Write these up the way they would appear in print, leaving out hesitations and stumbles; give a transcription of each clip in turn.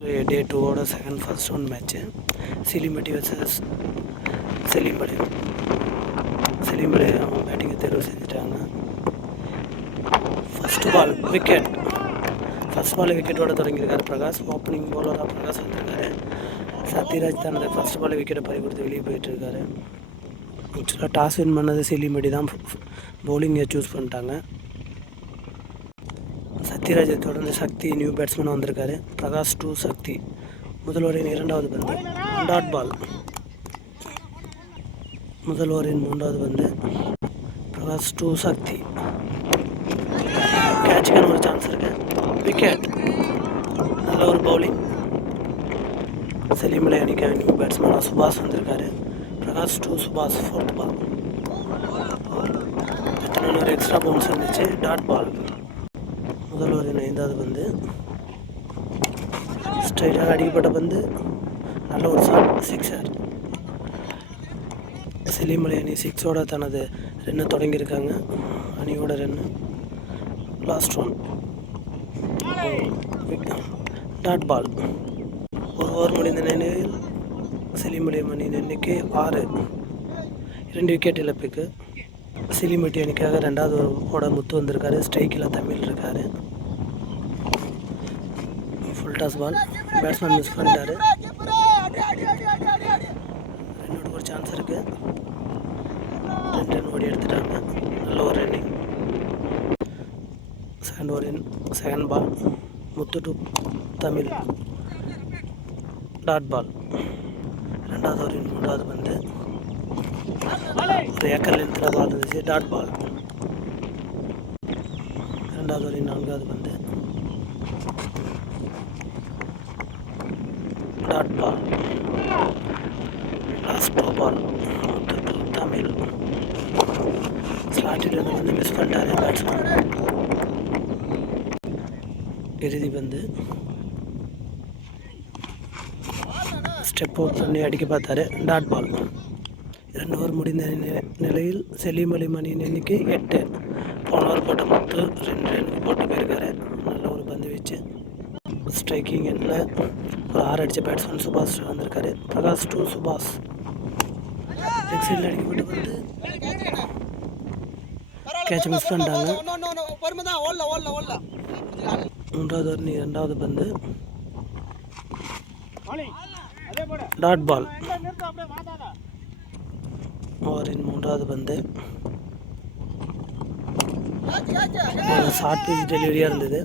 டே 2ஓட first one match சிலிமட்டி versus செலிம்படி. அவங்க பேட்டிங்கை தேர்வு செஞ்சுட்டாங்க. First ball wicket. First ball விக்கெட்டோட தொடங்கியிருக்காரு பிரகாஷ். ஓப்பனிங் பவுலராக பிரகாஷ் வந்திருக்காரு. சத்யராஜ் தனது ஃபஸ்ட் பால் விக்கெட்டை பறி கொடுத்து வெளியே போயிட்டுருக்காரு. ஆக்சுவலாக டாஸ் வின் பண்ணது சிலிமட்டி தான். பவுலிங்கை சூஸ் பண்ணிட்டாங்க. சத்யராஜை தொடர்ந்து சக்தி நியூ பேட்ஸ்மேன் வந்திருக்காரு. பிரகாஷ் டூ சக்தி. முதல் ஓவரின் இரண்டாவது பந்து டாட் பால். முதல் ஓவரின் மூன்றாவது பந்து பிரகாஷ் டூ சக்தி. கேட்சுக்கான ஒரு சான்ஸ் இருக்கு. விக்கெட். நல்ல ஒரு பவுலிங். செலிமலை அணிக்காக நியூ பேட்ஸ்மேனாக சுபாஷ் வந்திருக்காரு. Prakash to Subash fourth ball. ஒரு எக்ஸ்ட்ரா பவுன்ஸ் இருந்துச்சு. Dot ball. முதல் ஓவரின் ஐந்தாவது பந்து ஸ்ட்ரைட்டாக அடிக்கப்பட்ட பந்து. நல்ல ஒரு ஷாட். சிக்ஸர். செலிமலை அணி சிக்ஸோட தனது ரன்னு தொடங்கியிருக்காங்க. அணியோட run last one. Dot ball. ஒரு ஓவர் முடிந்த நிலையில் செலிமலை அணியின் எண்ணிக்கை 6. 2 விக்கெட் இழப்புக்கு. சிலிமட்டி அணிக்காக ரெண்டாவது ஓட முத்து வந்திருக்காரு. ஸ்ட்ரைக்கில் தமிழ் இருக்காரு. Full toss ball. Batsman miss பண்ணிட்டாரு. ரன்னோட ஒரு சான்ஸ் இருக்குது. 2 ரன் ஓடி எடுத்துட்டாங்க. நல்ல ஒரு ரன்னிங். செகண்ட் ஓவரின் second ball Muthu to Tamil. Dot ball. ரெண்டாவது ஓவரின் மூன்றாவது பந்து ஒரு ஏக்கர் லென்த்தில் பால் இருந்துச்சு. Dot ball. ரெண்டாவது ஓவரின் நான்காவது பந்து dot ball. Last ball Muthu to Tamil. ஸ்லாட்டில் வந்து மிஸ் பண்ணிட்டாரு பேட்ஸ்மேன். இறுதி பந்து ஸ்டெப் அவுட் பண்ணி அடிக்க பார்த்தாரு. Dot ball. 2 ஓவர் முடிந்த நிலையில் செலிமலை அணியின் எண்ணிக்கை 8. போன ஓவர் போட்ட முத்து 2 ரன்னுக்கு போட்டு போயிருக்காரு. நல்ல ஒரு பந்து வீச்சு. ஸ்ட்ரைக்கிங் எண்ணில் ஒரு 6 அடித்த பேட்ஸ்மேன் சுபாஷ் வந்திருக்காரு. பிரகாஷ் டூ சுபாஷ். எக்ஸைடில் அடிக்கப்பட்டு வந்து கேட்ச் மிஸ் பண்ணிட்டாங்க. மூன்றாவது ஓவர் இரண்டாவது பந்து டாட் பால். ஓவரின் மூன்றாவது பந்து ஷார்ட் பிச் டெலிவரியாக இருந்தது.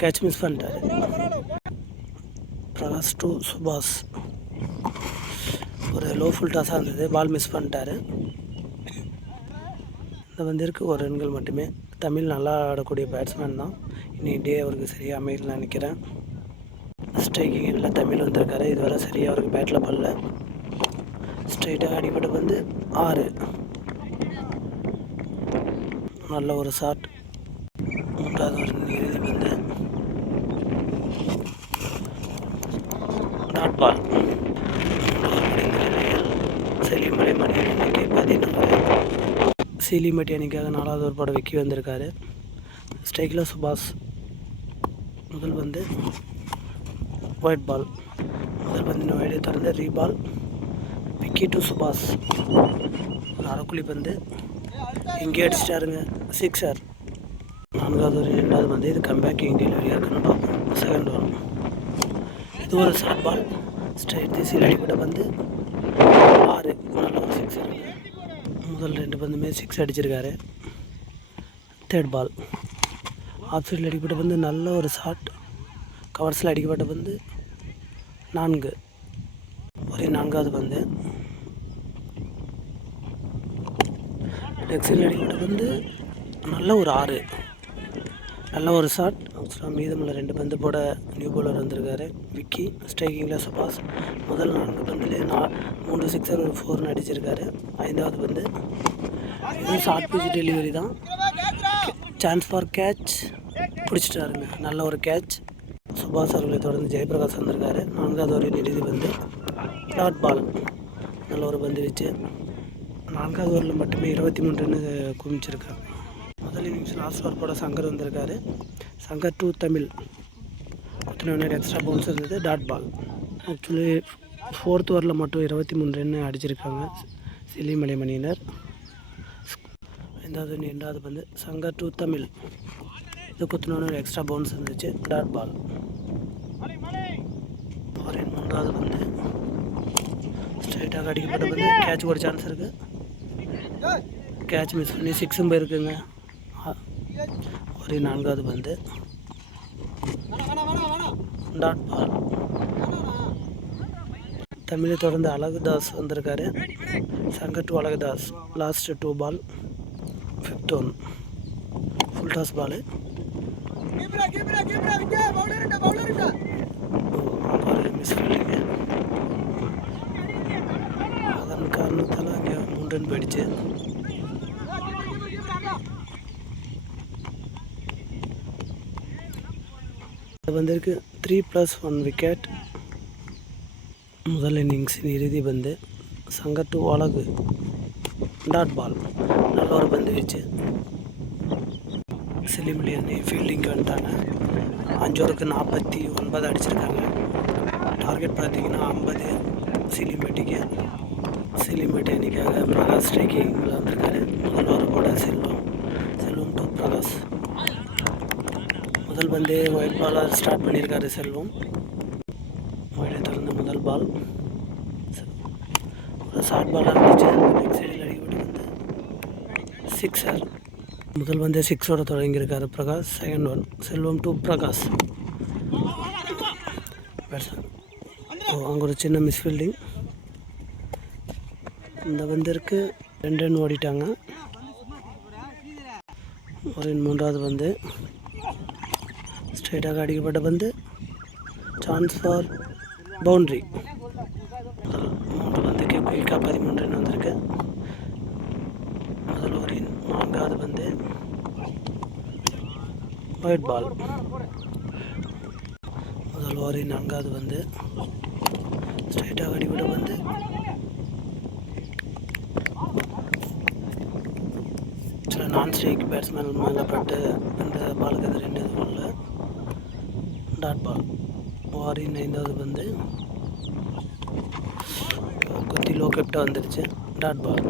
கேட்ச் மிஸ் பண்ணிட்டாரு. பிரகாஷ் டூ சுபாஷ். ஒரு லோ ஃபுல் டாஸாக இருந்தது. பால் மிஸ் பண்ணிட்டாரு. இந்த பந்திற்கு 1 ரன்கள் மட்டுமே. தமிழ் நல்லா ஆடக்கூடிய பேட்ஸ்மேன் தான். இன்னைக்கு டே அவருக்கு சரியாக அமையல நினைக்கிறேன். ஸ்ட்ரைக்கிங் எல்லாம் தமிழ் வந்திருக்காரு. இதுவரை சரியாக அவருக்கு பேட்டில் படல. ஸ்ட்ரைட்டாக அடிப்பட்ட வந்து 6. நல்ல ஒரு ஷாட். மூன்றாவது ஒரு இறுதி பந்து டாட் பால். செலிமலை அணியின் எண்ணிக்கை 14. சிலிமட்டி அணிக்காக 4வது ஒரு படம் விக்கி வந்திருக்காரு. ஸ்ட்ரைக்கில் சுபாஷ். முதல் பந்து ஒயிட் பால். முதல் பந்து ஒயிடை தொடர்ந்து ரீபால். விக்கி டு சுபாஷ். ஒரு அரைக்குழி பந்து இங்கே அடிச்சிட்டாருங்க. சிக்ஸர். 4வது ஒரு 2வது பந்து. இது கம்பேக் கிங் டெலிவரியாக இருக்குன்னு பார்ப்போம். Second over. இது ஒரு ஷார்ட் பால். ஸ்ட்ரைட் திசையில் அடிப்பட்ட பந்து 6. நல்ல ஒரு சிக்ஸர். முதல் 2 பந்துமே 6 அடிச்சிருக்காரு. Third ball. ஆஃப் சைடில் அடிக்கப்பட்ட பந்து நல்ல ஒரு ஷாட். கவர்ஸில் அடிக்கப்பட்ட பந்து 4. ஒரு 4வது பந்து லெக் சைடில் அடிக்கப்பட்ட பந்து நல்ல ஒரு 6. நல்ல ஒரு ஷாட். ஆக்சுவலாக மீதமுள்ள 2 பந்து போட நியூ பவுலர் வந்திருக்காரு விக்கி. ஸ்ட்ரைக்கிங்கில் சுபாஷ். முதல் 4 பந்துலேயே 3 சிக்ஸர் ஒரு 4 அடிச்சிருக்காரு. 5வது பந்து இது ஷார்ட் பிச் டெலிவரி தான். சான்ஸ் ஃபார் கேட்ச் பிடிச்சிட்டாருங்க. நல்ல ஒரு கேட்ச். சுபாஷ் அவர்களை தொடர்ந்து ஜெயபிரகாஷ் வந்திருக்காரு. 4வது ஓவரின் இறுதி பந்து டாட் பால். நல்ல ஒரு பந்து வச்சு 4வது ஓவரில் மட்டுமே 23 ரன்னு குமிச்சிருக்காங்க. முதல் இன்னிங்ஸ் லாஸ்ட் ஓவர் போட சங்கர் வந்திருக்காரு. சங்கர் டூ தமிழ். குத்தின எக்ஸ்ட்ரா பவுன்ஸ் இருந்தது. Dot ball. ஆக்சுவலி 4th ஓவரில் மட்டும் 23 ரன் அடிச்சிருக்காங்க சிலிமலை மணியினர். 5வது பந்து சங்கர் டு தமிழ். இது குத்தின எக்ஸ்ட்ரா பவுன்ஸ் இருந்துச்சு. Dot ball. 3வது பந்து ஸ்ட்ரைட்டாக அடிக்கப்பட்ட பந்து கேட்ச் ஒரு சான்ஸ் இருக்குது. கேட்ச் மிஸ் பண்ணி 6 போயிருக்குங்க. 4வது பந்து டாட் பால். தமிழை தொடர்ந்து அழகுதாஸ் வந்திருக்காரு. Shankar to Alagudas. Last 2 ball. 5th one full toss ball. Miss பண்ணிங்க. அதன் காரணத்தால் அங்கே 3 ரன் போயிடுச்சு. வந்திருக்கு 3+1 விக்கெட். முதல் இன்னிங்ஸின் இறுதி பந்து Shankar to Azhagu. Dot ball. நல்ல ஒரு பந்து வச்சு சிலிமலை அணி ஃபீல்டிங்க்கு வந்துட்டாங்க. 5 ஓவருக்கு 49 அடிச்சிருக்காங்க. டார்கெட் பார்த்தீங்கன்னா 50 சிலிமேட்டிக்கு. சிலிமேட்டி அணிக்காக பிரகாஷ் ஸ்ட்ரைக்கிங்கில் வந்திருக்காரு. முதல் ஓவர் போட செல்வம் டு பிரகாஷ். முதல் பந்தே ஒயிட் பாலாக ஸ்டார்ட் பண்ணியிருக்காரு செல்வம். ஒயிட்டை தொடர்ந்து முதல் பால் ஒரு ஷார்ட் பாலாக இருந்துச்சு. லெக் சைடில் அடிக்கப்பட்டு வந்து 6. முதல் பந்தே 6ஓட தொடங்கியிருக்காரு Prakash. Second one Selvam to Prakash. அங்கே ஒரு சின்ன மிஸ்ஃபீல்டிங். இந்த பந்திற்கு 2 ரன் ஓடிட்டாங்க. ஒரு 3வது பந்து ஸ்ட்ரைட்டாக அடிக்கப்பட்ட பந்து சான்ஸ் ஃபார் பவுண்ட்ரி. 3 பந்துக்கு குயிக்காக 13 ரன் வந்திருக்கு. முதல் ஓவரின் 4வது பந்து ஒயிட் பால். முதல் ஓவரின் 4வது பந்து ஸ்ட்ரைட்டாக அடிப்பட்ட பந்து சில நான் ஸ்ட்ரைக் பேட்ஸ்மேன் மேலே பட்டு அந்த பாலுக்கு அது 2 பாலில் டாட் பால். ஓவரின் 5வது பந்து குத்தி லோ கெப்டாக வந்துடுச்சு. Dot ball.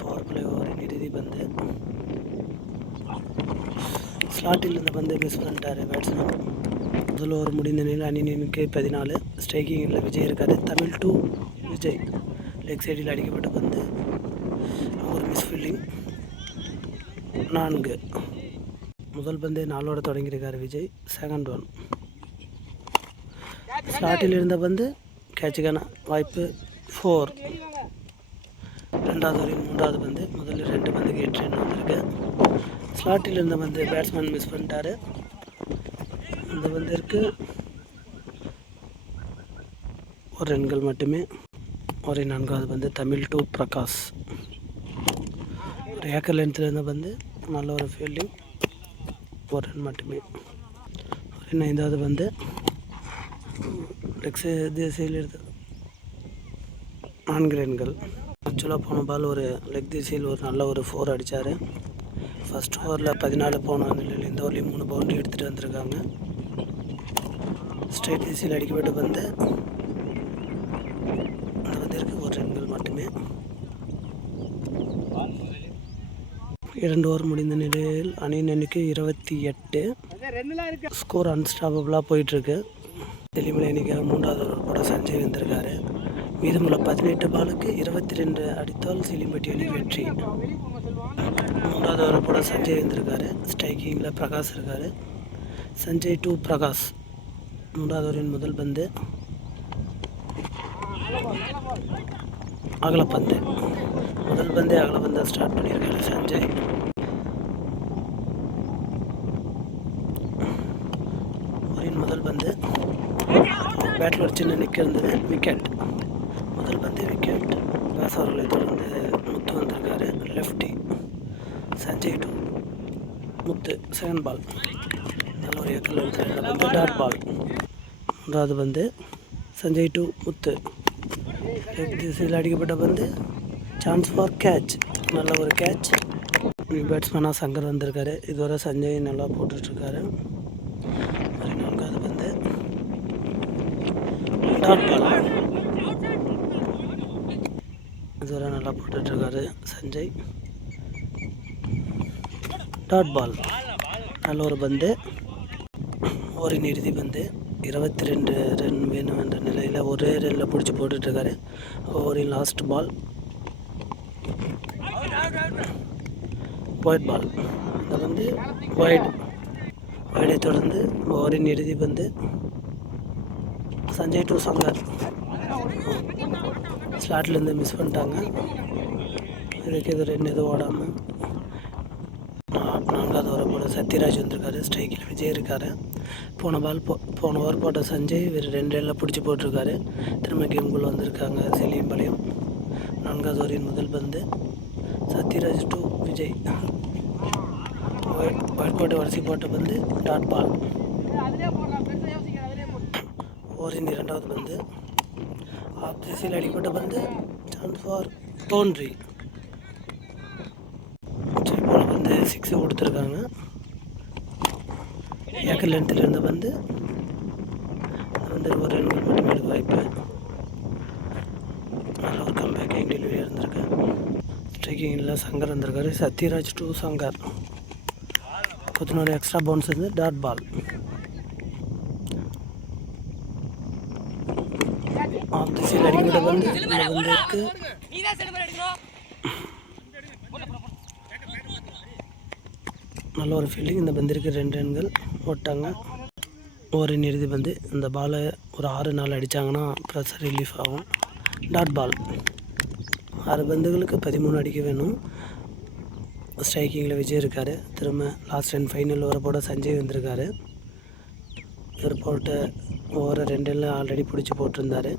பவர் பிளே ஓவரின் இறுதி பந்து ஸ்லாட்டில் இந்த பந்து மிஸ் பண்ணிட்டார் பேட்ஸ்மேன். முதல் ஓவர் முடிந்த நிலையில் அணியினுக்கு 14. ஸ்ட்ரைக்கிங்கில் விஜய் இருக்கார். தமிழ் டு விஜய். லெக் சைடில் அடிக்கப்பட்ட பந்து ஒரு மிஸ்ஃபீல்டிங். 4. முதல் பந்து 4ஓட தொடங்கியிருக்கார் விஜய். செகண்ட் ஒன் ஸ்லாட்டில் இருந்த பந்து கேட்சுக்கான வாய்ப்பு 4. 2வது ஓவரின் 3வது பந்து முதல்ல 2 பந்துக்கு 8 ரன் வந்திருக்கு. ஸ்லாட்டில் இருந்த பந்து பேட்ஸ்மேன் மிஸ் பண்ணிட்டாரு. இந்த பந்திற்கு 1 ரன்கள் மட்டுமே. ஒரு 4வது பந்து தமிழ் டு பிரகாஷ். ஒரு ஏக்கர் லென்த்தில் இருந்த பந்து நல்ல ஒரு ஃபீல்டிங். 1 ரன் மட்டுமே. ஒரு 5வது பந்து லெக் திசையில் எடுத்து 4 ரன்கள். ஆக்சுவலாக போன பால் ஒரு லெக் திசையில் ஒரு நல்ல ஒரு 4 அடித்தார். ஃபஸ்ட் ஓவரில் 14 போன நிலையில் இந்த ஓவர்லேயும் 3 பவுண்டரி எடுத்துகிட்டு வந்திருக்காங்க. ஸ்ட்ரைட் திசையில் அடிக்கப்பட்ட பந்து அந்த பந்திற்கு 1 ரன்கள் மட்டுமே. 2 ஓவர் முடிந்த நிலையில் அணியின் எண்ணிக்கை 28. ஸ்கோர் அன்ஸ்டாப்பபிளாக போயிட்டுருக்கு. சிலிமலை அணிக்காக 3வது ஓவர் போட சஞ்சய் வந்திருக்காரு. மீதமுள்ள 18 பாலுக்கு 22 அடித்தால் சிலிம்பட்டி அணி வெற்றி. 3வது ஓவர் போட சஞ்சய் வந்திருக்காரு. ஸ்ட்ரைக்கிங்கில் பிரகாஷ் இருக்கார். சஞ்சய் டு பிரகாஷ். 3வது ஓவரின் முதல் பந்து அகலப்பந்து. முதல் பந்தே அகலப்பந்தை ஸ்டார்ட் பண்ணியிருக்காரு சஞ்சய். ஓவரின் முதல் பந்து பேட்டில் ஒரு சின்ன நிற்க இருந்தது. விக்கெட். முதல் பந்து விக்கெட். தாஸ் அவர்களை தொடர்ந்து முத்து வந்திருக்காரு. Lefty. Sanjay to Muthu. Second ball நல்ல ஒரு ஏக்கல் வந்து டாட் பால். 3வது பந்து சஞ்சய் டு முத்து. திசையில் அடிக்கப்பட்ட பந்து சான்ஸ் ஃபார் கேட்ச். நல்ல ஒரு கேட்ச். பேட்ஸ்மேனாக சங்கர் வந்திருக்காரு. இதுவரை சஞ்சய் நல்லா போட்டுட்ருக்காரு. நான்காவது பந்து டாட் பால். இதுவரை நல்லா போட்டுட்ருக்காரு சஞ்சய். Dot ball. நல்ல ஒரு பந்து. ஓவரின் இறுதி பந்து. 22 ரன் வேணும் என்ற நிலையில் ஒரே ரன்னில் பிடிச்சி போட்டுட்ருக்காரு. ஓவரின் லாஸ்ட் பால் ஒயிட் பால். இந்த வந்து வைடை தொடர்ந்து ஓவரின் இறுதி பந்து சஞ்சய் டு சங்கர். ஸ்லாட்லேருந்து மிஸ் பண்ணிட்டாங்க. இதுக்கு இது ரன் எதுவும் ஓடாமல் நான்காவது ஓவர் போட சத்யராஜ் வந்திருக்காரு. ஸ்ட்ரைக்கில் விஜய் இருக்கார். போன ஓவர் போட்ட சஞ்சய் வேறு 2 ரன்னில் பிடிச்சி போட்டிருக்காரு. திரும்ப கேம்குள்ளே வந்திருக்காங்க செல்லியம்பாளையம். நான்காவது ஓவரின் முதல் பந்து சத்யராஜ் டு விஜய். ஒயிட் கோட்டை வரிசை போட்ட பந்து டாட் பால். ஓவரின் இரண்டாவது பந்து ஆஃப் திசையில் அடிப்பட்ட பந்து சான்ஸ் ஃபார் பவுண்ட்ரி. போன பந்து 6 கொடுத்துருக்காங்க. ஏக்கர் லென்த்தில் இருந்த பந்து ஒரு ரன்கள் மட்டுமே எடுக்க வாய்ப்பு. நல்ல ஒரு கம்பேக்கிங் டெலிவரி இருந்திருக்கு. ஸ்ட்ரைக்கிங்கில் சங்கர் வந்திருக்காரு. சத்யராஜ் டு சங்கர். ஒரு எக்ஸ்ட்ரா பவுன்ஸ் இருந்து டாட் பால். ஆஃப் திசையில் அடிக்கப்பட்ட பந்து இந்த பந்துக்கு நல்ல ஒரு ஃபீல்டிங். இந்த பந்திற்கு 2 ரன்கள் போட்டாங்க. ஓவரின் இறுதி பந்து. இந்த பாலை ஒரு 6-4 அடித்தாங்கன்னா ப்ரெஷர் ரிலீஃப் ஆகும். Dot ball. 6 பந்துகளுக்கு 13 அடிக்க வேணும். ஸ்ட்ரைக்கிங்கில் விஜய் இருக்கார். திரும்ப லாஸ்ட் ரன் ஃபைனல் ஓவரை போட சஞ்சய் வந்திருக்காரு. இவர் போட்ட ஓவரை 2 ரன்னில் ஆல்ரெடி பிடிச்சி போட்டிருந்தார்.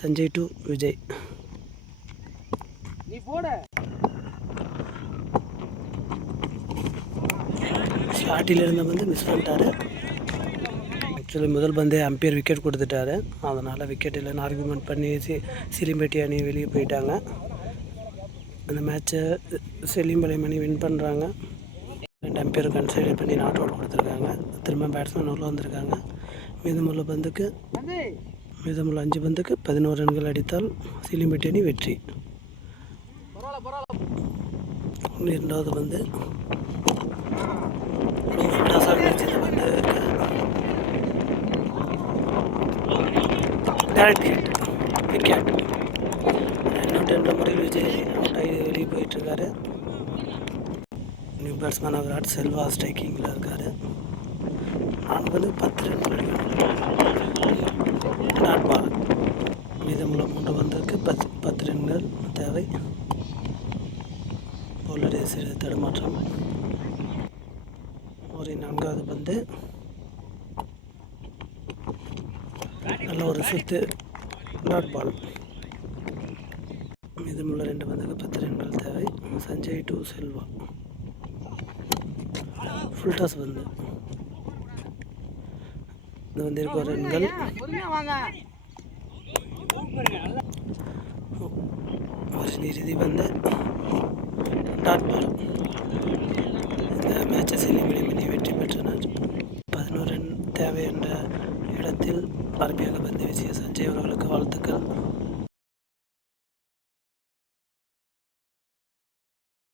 சஞ்சய் டு விஜய். ஸ்லாட்டில் இருந்த வந்து மிஸ் பண்ணிட்டாரு. ஆக்சுவலி முதல் பந்தே அம்பையர் விக்கெட் கொடுத்துட்டாரு. அதனால் விக்கெட் இல்லைன்னு ஆர்குமெண்ட் பண்ணி சிலிம்பேட்டி அணி வெளியே போயிட்டாங்க. அந்த மேட்ச்சை செல்லியம்பாளையம் அணி வின் பண்ணுறாங்க. 2 அம்பையர் கன்சிடர் பண்ணி நாட் அவுட் கொடுத்துருக்காங்க. திரும்ப பேட்ஸ்மேன் உள்ள வந்திருக்காங்க. மீதமுள்ள 5 பந்துக்கு 11 ரன்கள் அடித்தால் சிலிம்பேட்டி அணி வெற்றி. இரண்டாவது பந்து டேரக்ட் ஹிட் விக்கெட். 2 என்ற முறையில் விஜய் வெளியே போயிட்டுருக்காரு. நியூ பேட்ஸ்மேனாக விராட் செல்வா ஸ்ட்ரைக்கிங்கில் இருக்கார். 4 பந்து 10 ரன்கள் அடிக்கணும். Dot ball. மீதமுள்ள 3 பந்துக்கு 10 ரன்கள் தேவை. பவுலர் சிறு தடுமாற்றம். ஒரு 4வது பந்து நல்ல ஒரு சுத்து டாட் பால். மீதமுள்ள 2 பந்துக்கு 10 ரன்கள் தேவை. Sanjay to Selva. Full toss பந்து. இது வந்திருக்க ரன்கள். ஒரு இறுதி பந்து டாட் பால். இந்த மேட்சை செல்லியம்பாளையம் அணி வெற்றி பெற்றனர். 11 ரன் தேவை என்ற இடத்தில் அருமையாக பந்து வீசிய சஞ்சய் அவர்களுக்கு